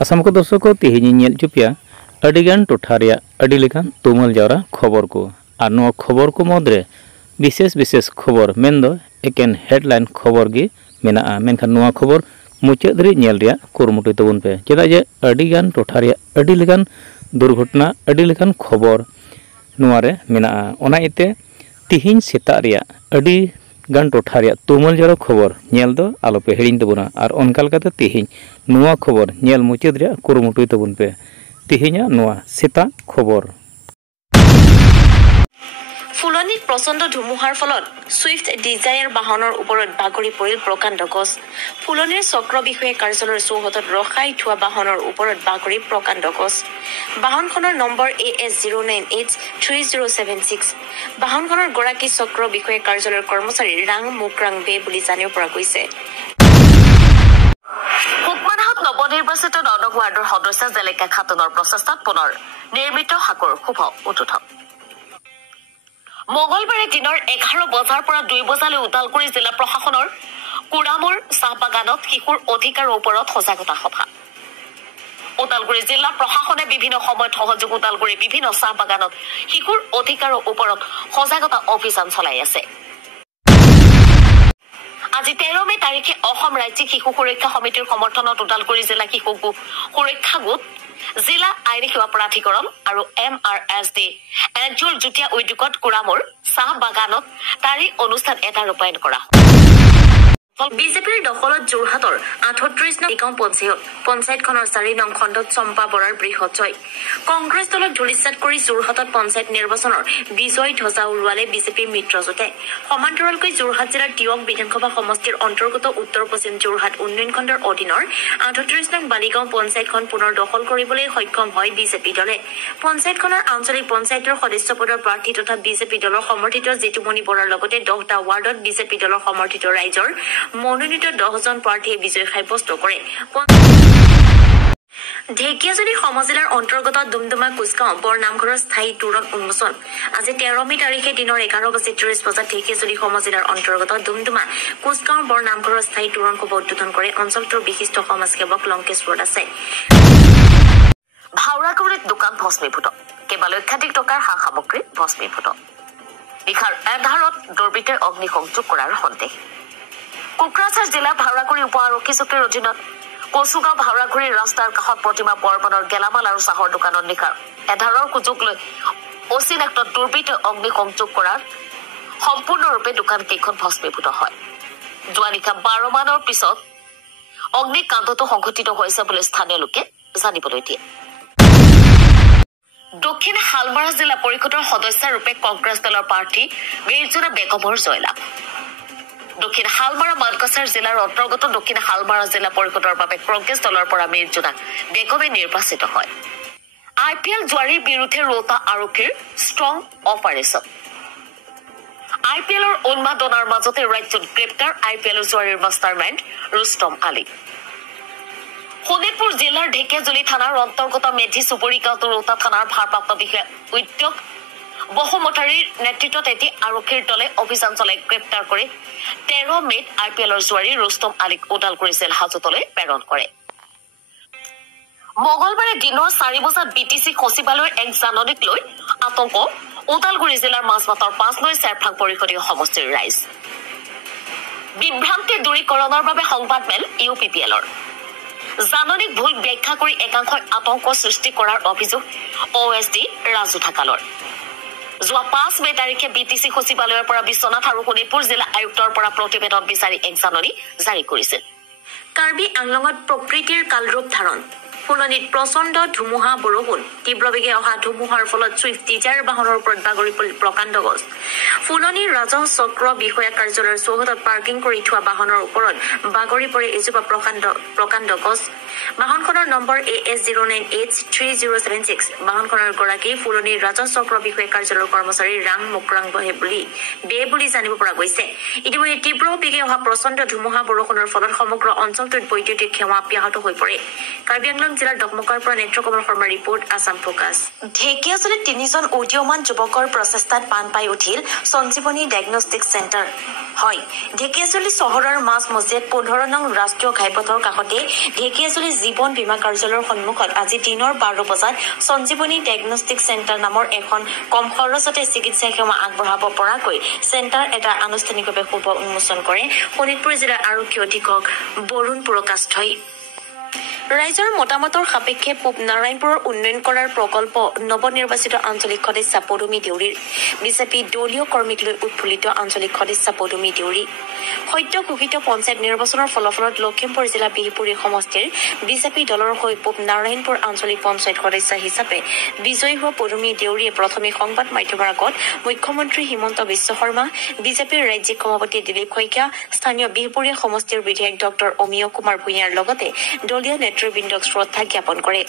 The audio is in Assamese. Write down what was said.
आसाम को दर्शक को तेहनी नेल चुपिया अडिगान टोठारिया अडिलेखान तुमल जावरा खबर को और नो खबर को मद्रे विशेष खबर मेन एकेन हेडलाइन खबर गी मेना मेनखान नुआ खबर मुचाद धरि नेल रिया कुरुमुटु तबुन पे चेदा जे अडिगान टोठारिया अडिलेखान दुर्घटना अडिलेखान खबर नुआरे मेना ओना इते तिहिन सेता रिया अडि गान टोठारिया तुमल जावरा खबर नेल दो आलोपे हेडिन तबुना और अनका लेकाते तिहिन नुआ खबर नेल मुचाद रिया कुरुमुटु तबुन पे तिहिना नुआ सेता खबर ফুলনিত প্ৰচণ্ড ধুমুহাৰ ফলত সুইফট ডিজায়াৰ বাহনৰ ওপৰত বাগৰি পৰিল প্ৰকাণ্ড গছ ফুলনিৰ চক্ৰ বিষয়া কাৰ্যালয়ৰ চৌহদত ৰখাই থোৱা বাহনৰ ওপৰত বাগৰি প্ৰকাণ্ড গছ বাহনখনৰ নম্বৰ AS09H3076 বাহনখনৰ গৰাকী চক্ৰ বিষয়া কাৰ্যালয়ৰ কৰ্মচাৰী ৰাং মুকৰাং বে বুলি জানিব পৰা গৈছে হুকমানাহত নৱনিৰ্বাচিত ননক ৱাৰ্ডৰ সদস্য জেলেকা খাতুনৰ প্ৰচেষ্টাত পুনৰ নিৰ্মিত হাকৰ শুভ উঠুঠক মঙ্গলবাৰে দিনৰ 11 বজাৰ পৰা 2 বজালৈ উদালগুৰি জিলা প্ৰশাসনৰ কুৰামুৰ চাহবাগানত শিশুৰ অধিকাৰৰ ওপৰত সজাগতা সভা উদালগুৰি জিলা প্ৰশাসনে বিভিন্ন সময়ত সহযোগ উদালগুৰি বিভিন্ন চাহবাগানত শিশুৰ অধিকাৰৰ ওপৰত সজাগতা অভিযান চলাই আছে আজি 13 মে তাৰিখে অসম ৰাজ্যিক শিশু সুৰক্ষা সমিতিৰ সমৰ্থনত উদালগুৰি জিলা শিশু সুৰক্ষা গোট জিলা আইনী সেৱা প্ৰাধিকৰণ আৰু MRSD এনজুৰ জুটিয়া উদ্যোগত কুৰামৰ চাহ বাগানত তাৰিখ অনুষ্ঠান এটা ৰূপায়ণ কৰা বিজেপিৰ দখলত যোৰহাটৰ 38 নং নিগম পঞ্চায়তখনৰ 4 নং খণ্ডত চম্পা বৰাৰ বৃহৎ জয় কংগ্ৰেছ দলক ধুলিচাত কৰি যোৰহাটত পঞ্চায়ত নিৰ্বাচনৰ বিজয় ধ্বজা উৰুৱালে বিজেপিৰ মিত্ৰজোঁটে সমান্তৰালকৈ যোৰহাট জিলাৰ টিয়ক বিধানসভা সমষ্টিৰ অন্তৰ্গত উত্তৰ পশ্চিম যোৰহাট উন্নয়ন খণ্ডৰ অধীনৰ 38 নং বালিগাঁও পঞ্চায়তখন পুনৰ দখল কৰিবলৈ সক্ষম হয় বিজেপি দলে পঞ্চায়তখনৰ আঞ্চলিক পঞ্চায়তৰ সদস্য পদৰ প্ৰাৰ্থী তথা বিজেপি দলৰ সমৰ্থিত জিতুমণি বৰাৰ লগতে 10টা ৱাৰ্ডত বিজেপি দলৰ সমৰ্থিত ৰাইজৰ মনোনীত 10 জন প্ৰাৰ্থীয়ে বিজয় সাব্যস্ত কৰে ঢেকিয়াজুলি সমজিলাৰ অন্তৰ্গত দুমদুমা কুচগাঁও বৰ নামঘৰৰ স্থায়ী তোৰণ উন্মোচন আজি 13 মে তাৰিখে দিনৰ 11:30 বজাত ঢেকিয়াজুলি সমজিলাৰ অন্তৰ্গত দুমদুমা কুচগাঁও বৰ নামঘৰৰ স্থায়ী তোৰণ শুভ উদ্বোধন কৰে অঞ্চলটোৰ বিশিষ্ট সমাজসেৱক লংকেশ আছে ভাওৰাগুৰিত দোকান ভস্মীভূত কেৱল লক্ষাধিক টকাৰ সা সামগ্ৰী ভস্মীভূত নিশাৰ এন্ধাৰত দুৰ্বৃত্তই অগ্নিসংযোগ কৰাৰ সন্দেহ কোকৰাঝাৰ জিলা ভাওৰাগুৰি উপ আৰক্ষী চকীৰ অধীনত কচুগাঁও ভাওৰাগুৰি ৰাস্তাৰ কাষত প্ৰতিমা বৰ্মনৰ গেলামাল আৰু চাহৰ দোকানত নিশাৰ এধাৰৰ সুযোগ লৈ অচিনাক্ত দুৰ্বৃত্তই অগ্নিসংযোগ কৰাৰ সম্পূৰ্ণৰূপে দোকান কেইখন ভস্মীভূত হয় যোৱা নিশা 12 মানৰ পিছত অগ্নিকাণ্ডটো সংঘটিত হৈছে বুলি স্থানীয় লোকে জানিবলৈ দিয়ে দক্ষিণ হালমাৰা জিলা পৰিষদৰ সদস্য ৰূপে কংগ্ৰেছ দলৰ প্ৰাৰ্থী মিৰ্জুনা বেগমৰ জয়লাভ দক্ষিণ হালমাৰা মানকাছাৰ জিলাৰ অন্তৰ্গত দক্ষিণ হালমাৰা জিলা পৰিষদৰ বাবে কংগ্ৰেছ দলৰ পৰা মিৰ্জুনা বেগমে নিৰ্বাচিত হয় IPL জোৱাৰীৰ বিৰুদ্ধে ৰোতা আৰক্ষীৰ ষ্ট্ৰং অপাৰেশ্যন IPLৰ উন্মাদনাৰ মাজতে ৰাজ্যত গ্ৰেপ্তাৰ IPLৰ জোৱাৰীৰ মাষ্টাৰমাইণ্ড ৰুস্তম আলী শোণিতপুৰ জিলাৰ ঢেকিয়াজুলি থানাৰ অন্তৰ্গত মেধি চুবুৰী গাঁৱত ৰোতা থানাৰ ভাৰপ্ৰাপ্ত বিষয়া উদ্যোগ বহুমতাৰীৰ নেতৃত্বত এটি আৰক্ষীৰ দলে অভিযান চলাই গ্ৰেপ্তাৰ কৰি 13 মেত IPLৰ জোৱাৰী ৰুস্তম আলীক ওদালগুৰি জেল হাজতলৈ প্ৰেৰণ কৰে মঙ্গলবাৰে দিনৰ 4 বজাত BTC সচিবালয়ৰ এক জাননীক লৈ আতংক ওদালগুৰি জিলাৰ মাজবাটৰ 5 নৈ চেৰফাং পৰিষদীয় সমষ্টিৰ ৰাইজ বিভ্ৰান্তি দূৰীকৰণৰ বাবে সংবাদমেল UPPLৰ জাননীক ভুল ব্যাখ্যা কৰি একাংশই আতংক সৃষ্টি কৰাৰ অভিযোগ OSD ৰাজু ঢাকালৰ যোৱা 5 মে তাৰিখে BTC সচিবালয়ৰ পৰা বিশ্বনাথ আৰু শোণিতপুৰ জিলা আয়ুক্তৰ পৰা প্ৰতিবেদন বিচাৰি এক জাননী জাৰি কৰিছিল কাৰ্বি আংলঙত প্ৰকৃতিৰ কালৰূপ ধাৰণ ফুলনিত প্ৰচণ্ড ধুমুহা বৰষুণ তীব্ৰবেগে অহা ধুমুহাৰ ফলত সুইফট ডিজায়াৰ বাহনৰ ওপৰত বাগৰি পৰিল প্ৰকাণ্ড গছ ফুলনিৰ ৰাজহ চক্ৰ বিষয়া কাৰ্যালয়ৰ চৌহদত পাৰ্কিং কৰি থোৱা বাহনৰ ওপৰত বাগৰি পৰি এজোপা প্ৰকাণ্ড গছ বাহনখনৰ নম্বৰ AS09H3076 বাহনখনৰ গৰাকী ফুলনিৰ ৰাজহ চক্ৰ বিষয়া কাৰ্যালয়ৰ কৰ্মচাৰী ৰাং মুকৰাং বে বুলি জানিব পৰা গৈছে ইতিমধ্যে তীব্ৰ বেগে অহা প্ৰচণ্ড ধুমুহা বৰষুণৰ ফলত সমগ্ৰ অঞ্চলটোত বৈদ্যুতিক সেৱা ব্যাহত হৈ পৰে কাৰ্বি আংলং জিলাৰ ডকমকাৰ পৰা নেত্ৰকমল শৰ্মাৰ ৰিপৰ্ট আছাম ফোকাছ ঢেকিয়াজুলিত 3জন উদীয়মান যুৱকৰ প্ৰচেষ্টাত বান পাই উঠিল সঞ্জীৱনী ডায়েগনষ্টিক চেণ্টাৰ হয় ঢেকিয়াজুলি চহৰৰ মাছ মজিয়াত 15 নং ৰাষ্ট্ৰীয় ঘাইপথৰ কাষতে ঢেকিয়াজুলি জীৱন বীমা কাৰ্যালয়ৰ সন্মুখত আজি দিনৰ 12 বজাত সঞ্জীৱনী ডায়েগনষ্টিক চেণ্টাৰ নামৰ এখন কম খৰচতে চিকিৎসা সেৱা আগবঢ়াব পৰাকৈ চেণ্টাৰ এটা আনুষ্ঠানিকভাৱে শুভ উন্মোচন কৰে শোণিতপুৰ জিলাৰ আৰক্ষী অধীক্ষক বৰুণ পুৰকাষ্ঠই ৰাইজৰ মতামতৰ সাপেক্ষে পূব নাৰায়ণপুৰৰ উন্নয়ন কৰাৰ প্ৰকল্প নৱনিৰ্বাচিত আঞ্চলিক সদস্যা পদুমী দেউৰীৰ বিজেপি দলীয় কৰ্মীক লৈ উৎফুল্লিত আঞ্চলিক সদস্যা পদুমী দেউৰী সদ্য ঘোষিত পঞ্চায়ত নিৰ্বাচনৰ ফলাফলত লখিমপুৰ জিলা বিহিপুৰী সমষ্টিৰ বিজেপি দলৰ হৈ পূব নাৰায়ণপুৰ আঞ্চলিক পঞ্চায়ত সদস্যা হিচাপে বিজয়ী হোৱা পদুমী দেউৰীয়ে প্ৰথমে সংবাদ মাধ্যমৰ আগত মুখ্যমন্ত্ৰী হিমন্ত বিশ্ব শৰ্মা বিজেপিৰ ৰাজ্যিক সভাপতি দিলীপ শইকীয়া স্থানীয় বিহিপুৰী সমষ্টিৰ বিধায়ক ডক্টৰ অমিয় কুমাৰ ভূঞাৰ লগতে দলীয় নেতৃবৃন্দক শ্ৰদ্ধা জ্ঞাপন কৰে